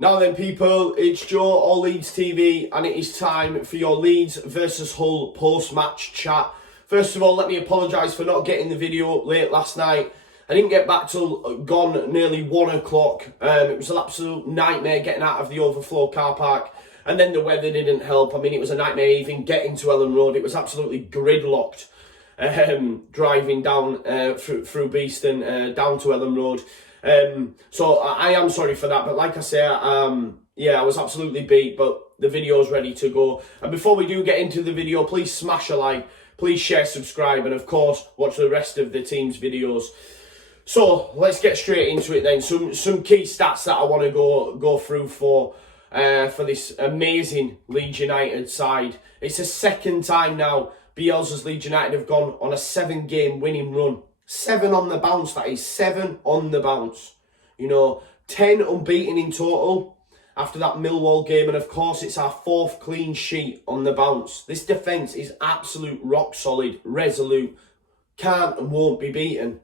Now then, people, it's Joe or Leeds TV, and it is time for your Leeds versus Hull post-match chat. First of all, let me apologise for not getting the video up late last night. I didn't get back till gone nearly 1 o'clock. It was an absolute nightmare getting out of the overflow car park, and then the weather didn't help. I mean, it was a nightmare even getting to Ellen Road. It was absolutely gridlocked driving down through Beeston down to Ellen Road. So I am sorry for that, but like I say, yeah, I was absolutely beat, but the video's ready to go. And before we do get into the video, please smash a like, please share, subscribe, and of course, watch the rest of the team's videos. So let's get straight into it then. Some key stats that I want to go through for this amazing Leeds United side. It's the second time now BIELSA's Leeds United have gone on a 7-game winning run. 7 on the bounce, that is 7 on the bounce. You know, 10 unbeaten in total after that Millwall game. And of course, it's our 4th clean sheet on the bounce. This defence is absolute rock solid, resolute, can't and won't be beaten.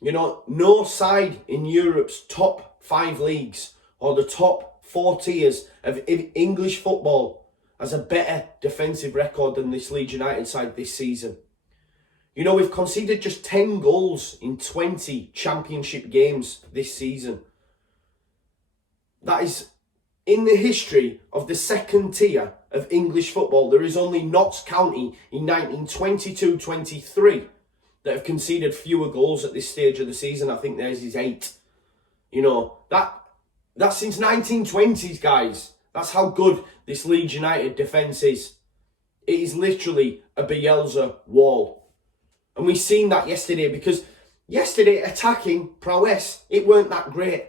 You know, no side in Europe's top 5 leagues or the top 4 tiers of English football has a better defensive record than this Leeds United side this season. You know, we've conceded just 10 goals in 20 championship games this season. That is, in the history of the second tier of English football, there is only Notts County in 1922-23 that have conceded fewer goals at this stage of the season. I think theirs is 8. You know, that's since 1920s, guys. That's how good this Leeds United defence is. It is literally a BIELSA wall. And we've seen that yesterday, because yesterday attacking prowess, it weren't that great.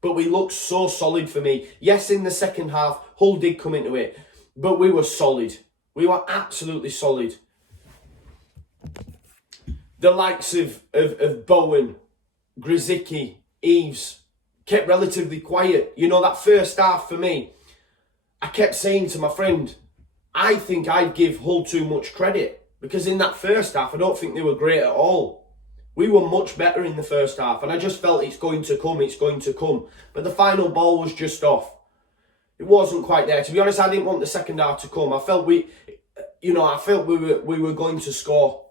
But we looked so solid for me. Yes, in the second half, Hull did come into it. But we were solid. We were absolutely solid. The likes of Bowen, Grzycki, Eves kept relatively quiet. You know, that first half for me, I kept saying to my friend, I think I'd give Hull too much credit. Because in that first half, I don't think they were great at all. We were much better in the first half. And I just felt it's going to come, it's going to come. But the final ball was just off. It wasn't quite there. To be honest, I didn't want the second half to come. I felt we were going to score.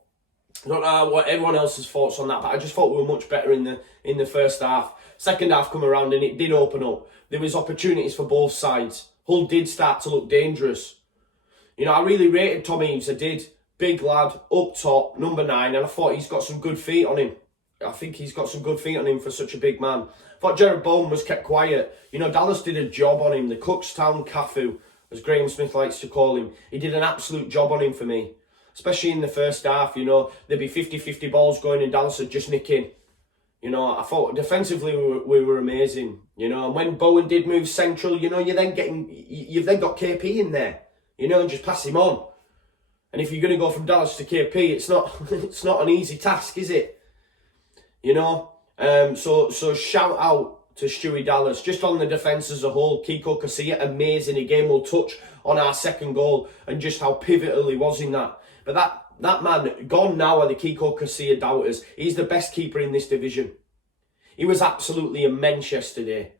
I don't know what everyone else's thoughts on that, but I just thought we were much better in the first half. Second half come around and it did open up. There was opportunities for both sides. Hull did start to look dangerous. You know, I really rated Tom Eves, I did. Big lad, up top, number 9, and I thought he's got some good feet on him. I think he's got some good feet on him for such a big man. I thought Jared Bowen was kept quiet. You know, Dallas did a job on him. The Cookstown Cafu, as Graham Smith likes to call him. He did an absolute job on him for me. Especially in the first half, you know. There'd be 50-50 balls going and Dallas would just nick in. You know, I thought defensively we were amazing. You know, and when Bowen did move central, you know, you've then got KP in there. You know, and just pass him on. And if you're going to go from Dallas to KP, it's not an easy task, is it? You know? So shout out to Stewie Dallas. Just on the defence as a whole, Kiko Casilla, amazing. Again, we'll touch on our second goal and just how pivotal he was in that. But that man, gone now are the Kiko Casilla doubters. He's the best keeper in this division. He was absolutely immense yesterday.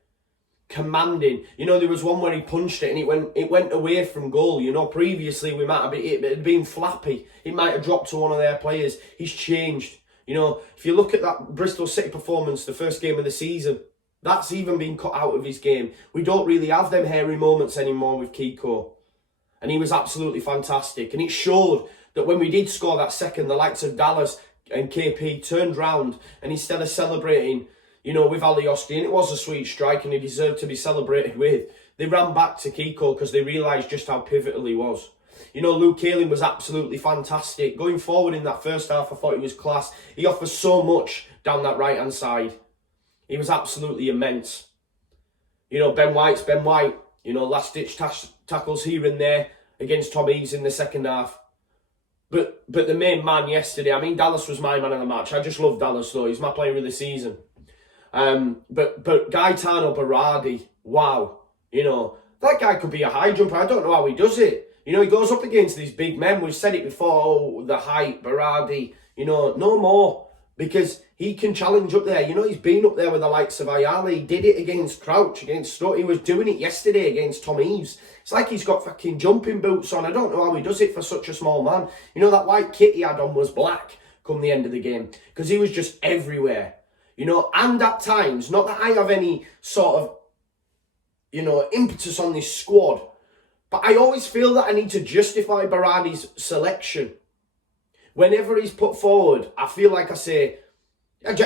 Commanding. You know, there was one where he punched it and it went away from goal. You know, previously it had been flappy. It might have dropped to one of their players. He's changed. You know, if you look at that Bristol City performance, the first game of the season, that's even been cut out of his game. We don't really have them hairy moments anymore with Kiko. And he was absolutely fantastic. And it showed that when we did score that second, the likes of Dallas and KP turned round and instead of celebrating, you know, with Alioski, and it was a sweet strike and he deserved to be celebrated with, they ran back to Kiko because they realised just how pivotal he was. You know, Luke Ayling was absolutely fantastic. Going forward in that first half, I thought he was class. He offers so much down that right-hand side. He was absolutely immense. You know, Ben White's Ben White. You know, last-ditch tackles here and there against Tom Eves in the second half. But the main man yesterday, I mean, Dallas was my man of the match. I just love Dallas, though. He's my player of the season. But Gaetano Berardi, wow, you know, that guy could be a high jumper. I don't know how he does it. You know, he goes up against these big men. We've said it before, oh, the height, Berardi, you know, no more. Because He can challenge up there. You know, he's been up there with the likes of Ayala. He did it against Crouch, against Stutt. He was doing it yesterday against Tom Eaves. It's like he's got fucking jumping boots on. I don't know how he does it for such a small man. You know, that white kit he had on was black come the end of the game because he was just everywhere. You know, and at times, not that I have any sort of, you know, impetus on this squad, but I always feel that I need to justify Berardi's selection. Whenever he's put forward, I feel like I say,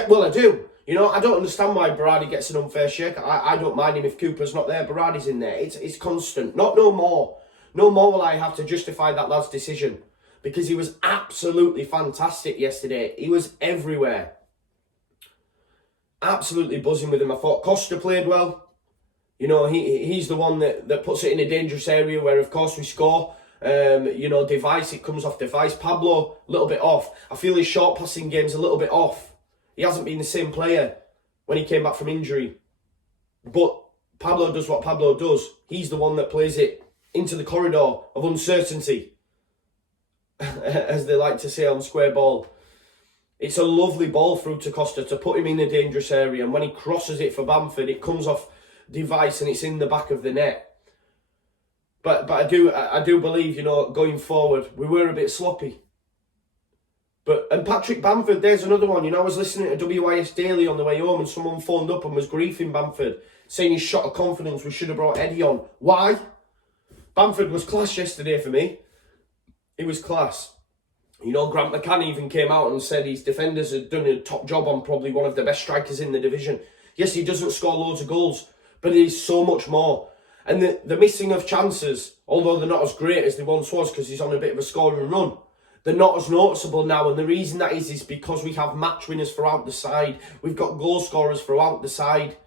well, I do. You know, I don't understand why Berardi gets an unfair shake. I don't mind him if Cooper's not there. Berardi's in there. It's constant. No more. No more will I have to justify that lad's decision. Because he was absolutely fantastic yesterday. He was everywhere. Absolutely buzzing with him. I thought Costa played well. You know, he's the one that puts it in a dangerous area where, of course, we score. You know, Device, it comes off Device. Pablo, a little bit off. I feel his short passing game's a little bit off. He hasn't been the same player when he came back from injury. But Pablo does what Pablo does. He's the one that plays it into the corridor of uncertainty, as they like to say on square ball. It's a lovely ball through to Costa to put him in a dangerous area. And when he crosses it for Bamford, it comes off Device and it's in the back of the net. But I do believe, you know, going forward, we were a bit sloppy. And Patrick Bamford, there's another one. You know, I was listening to WIS Daily on the way home and someone phoned up and was griefing Bamford, saying he's shot of confidence, we should have brought Eddie on. Why? Bamford was class yesterday for me. He was class. You know, Grant McCann even came out and said his defenders had done a top job on probably one of the best strikers in the division. Yes, he doesn't score loads of goals, but he's so much more. And the missing of chances, although they're not as great as they once was because he's on a bit of a scoring run, they're not as noticeable now. And the reason that is because we have match winners throughout the side. We've got goal scorers throughout the side.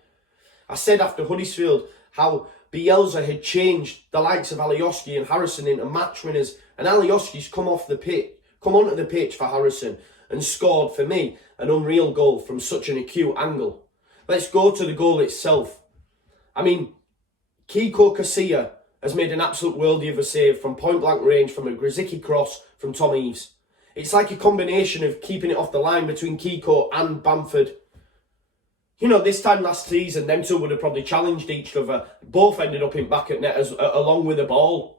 I said after Huddersfield how BIELSA had changed the likes of Alioski and Harrison into match winners. And Alioski's come onto the pitch for Harrison and scored, for me, an unreal goal from such an acute angle. Let's go to the goal itself. I mean, Kiko Casilla has made an absolute worldie of a save from point-blank range from a Grzycki cross from Tom Eaves. It's like a combination of keeping it off the line between Kiko and Bamford. You know, this time last season, them two would have probably challenged each other. Both ended up in back at net along with the ball.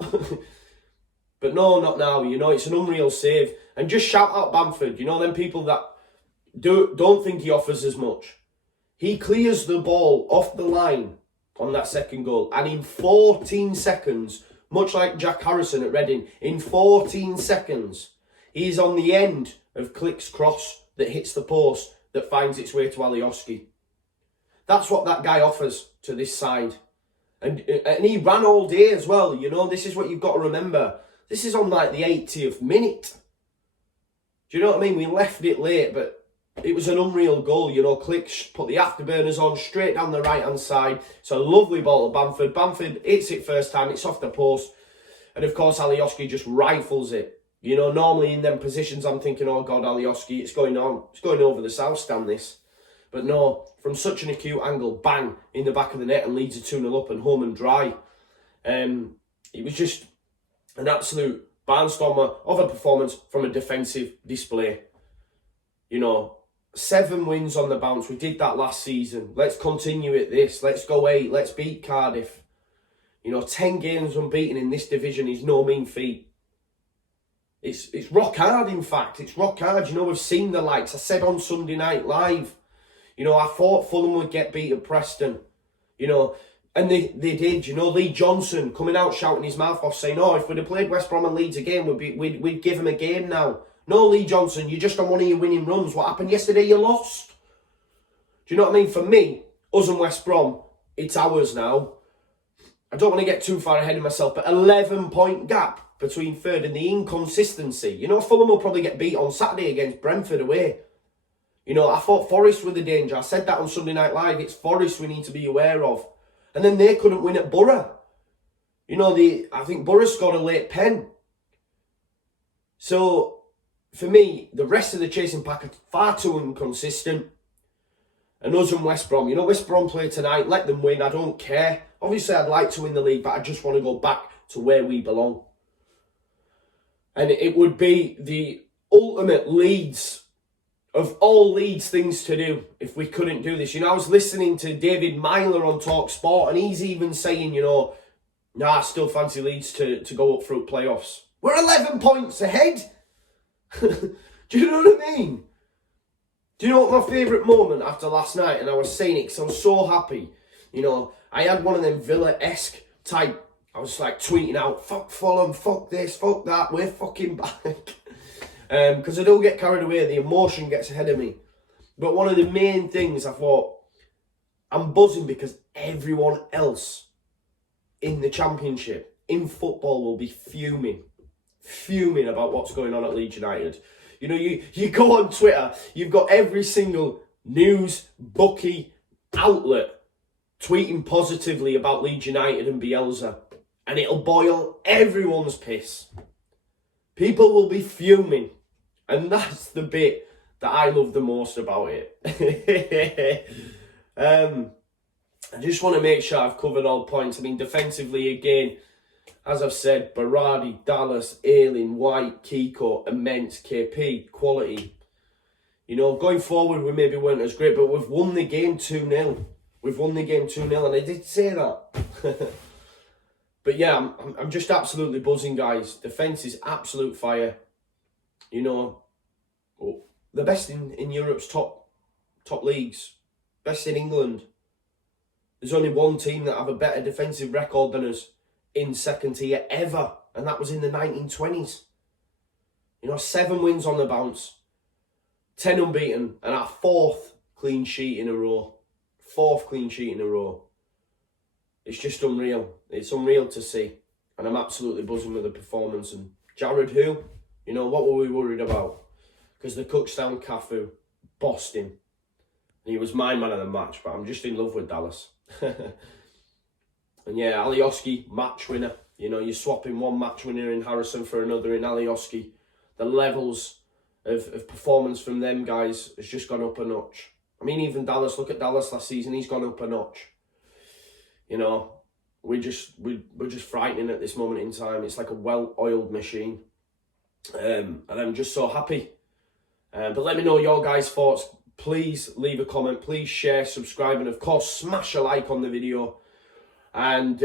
But no, not now. You know, it's an unreal save. And just shout out Bamford. You know, them people that don't think he offers as much. He clears the ball off the line on that second goal. And in 14 seconds, much like Jack Harrison at Reading, in 14 seconds, he's on the end of Click's cross that hits the post that finds its way to Alioski. That's what that guy offers to this side. And he ran all day as well. You know, this is what you've got to remember. This is on like the 80th minute. Do you know what I mean? We left it late, but it was an unreal goal. You know, Click put the afterburners on straight down the right-hand side. It's a lovely ball to Bamford. Bamford hits it first time. It's off the post. And of course, Alioski just rifles it. You know, normally in them positions, I'm thinking, oh God, Alioski, it's going on. It's going over the south stand, this. But no, from such an acute angle, bang, in the back of the net and leads a 2-0 up and home and dry. It was just an absolute barnstormer of a performance from a defensive display. You know, 7 wins on the bounce. We did that last season. Let's continue at this. Let's go 8. Let's beat Cardiff. You know, 10 games unbeaten in this division is no mean feat. It's rock hard, in fact. It's rock hard. You know, we've seen the likes. I said on Sunday Night Live, you know, I thought Fulham would get beat at Preston. You know, and they did. You know, Lee Johnson coming out shouting his mouth off saying, oh, if we'd have played West Brom and Leeds again, we'd give him a game now. No, Lee Johnson, you're just on one of your winning runs. What happened yesterday? You lost. Do you know what I mean? For me, us and West Brom, it's ours now. I don't want to get too far ahead of myself, but 11-point gap between third and the inconsistency. You know, Fulham will probably get beat on Saturday against Brentford away. You know, I thought Forest were the danger. I said that on Sunday Night Live. It's Forest we need to be aware of. And then they couldn't win at Borough. You know, I think Borough scored a late pen. So, for me, the rest of the chasing pack are far too inconsistent. And us and West Brom. You know, West Brom play tonight. Let them win. I don't care. Obviously, I'd like to win the league, but I just want to go back to where we belong. And it would be the ultimate Leeds of all Leeds things to do if we couldn't do this. You know, I was listening to David Myler on Talk Sport, and he's even saying, you know, nah, I still fancy Leeds to go up through playoffs. We're 11 points ahead. Do you know what I mean? Do you know what my favourite moment after last night? And I was saying it because I was so happy. You know, I had one of them Villa-esque type. I was like tweeting out, fuck Fulham, fuck this, fuck that, we're fucking back. Because I don't get carried away, the emotion gets ahead of me. But one of the main things I thought, I'm buzzing because everyone else in the Championship, in football, will be fuming about what's going on at Leeds United. You know, you go on Twitter, you've got every single news, bookie, outlet tweeting positively about Leeds United and Bielsa. And it'll boil everyone's piss. People will be fuming. And that's the bit that I love the most about it. I just want to make sure I've covered all points. I mean, defensively, again, as I've said, Berardi, Dallas, Ayling, White, Kiko, immense, KP, quality. You know, going forward, we maybe weren't as great, but we've won the game 2-0. We've won the game 2-0, and I did say that. But yeah, I'm just absolutely buzzing, guys. Defence is absolute fire. You know, the best in Europe's top leagues. Best in England. There's only one team that have a better defensive record than us in second tier ever. And that was in the 1920s. You know, 7 wins on the bounce. 10 unbeaten. And our 4th clean sheet in a row. 4th clean sheet in a row. It's just unreal. It's unreal to see. And I'm absolutely buzzing with the performance. And Jared who? You know, what were we worried about? Because the Cookstown Cafu bossed him. And he was my man of the match. But I'm just in love with Dallas. And yeah, Alioski, match winner. You know, you're swapping one match winner in Harrison for another in Alioski. The levels of performance from them guys has just gone up a notch. I mean, even Dallas, look at Dallas last season. He's gone up a notch. You know, we're just frightening at this moment in time. It's like a well-oiled machine. And I'm just so happy. But let me know your guys' thoughts. Please leave a comment. Please share, subscribe, and of course, smash a like on the video. And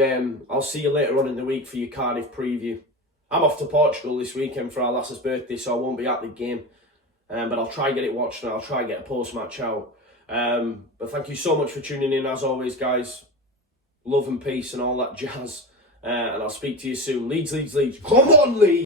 I'll see you later on in the week for your Cardiff preview. I'm off to Portugal this weekend for our lass's birthday, so I won't be at the game. But I'll try and get it watched and I'll try and get a post-match out. But thank you so much for tuning in, as always, guys. Love and peace and all that jazz. And I'll speak to you soon. Leeds, Leeds, Leeds. Come on, Leeds!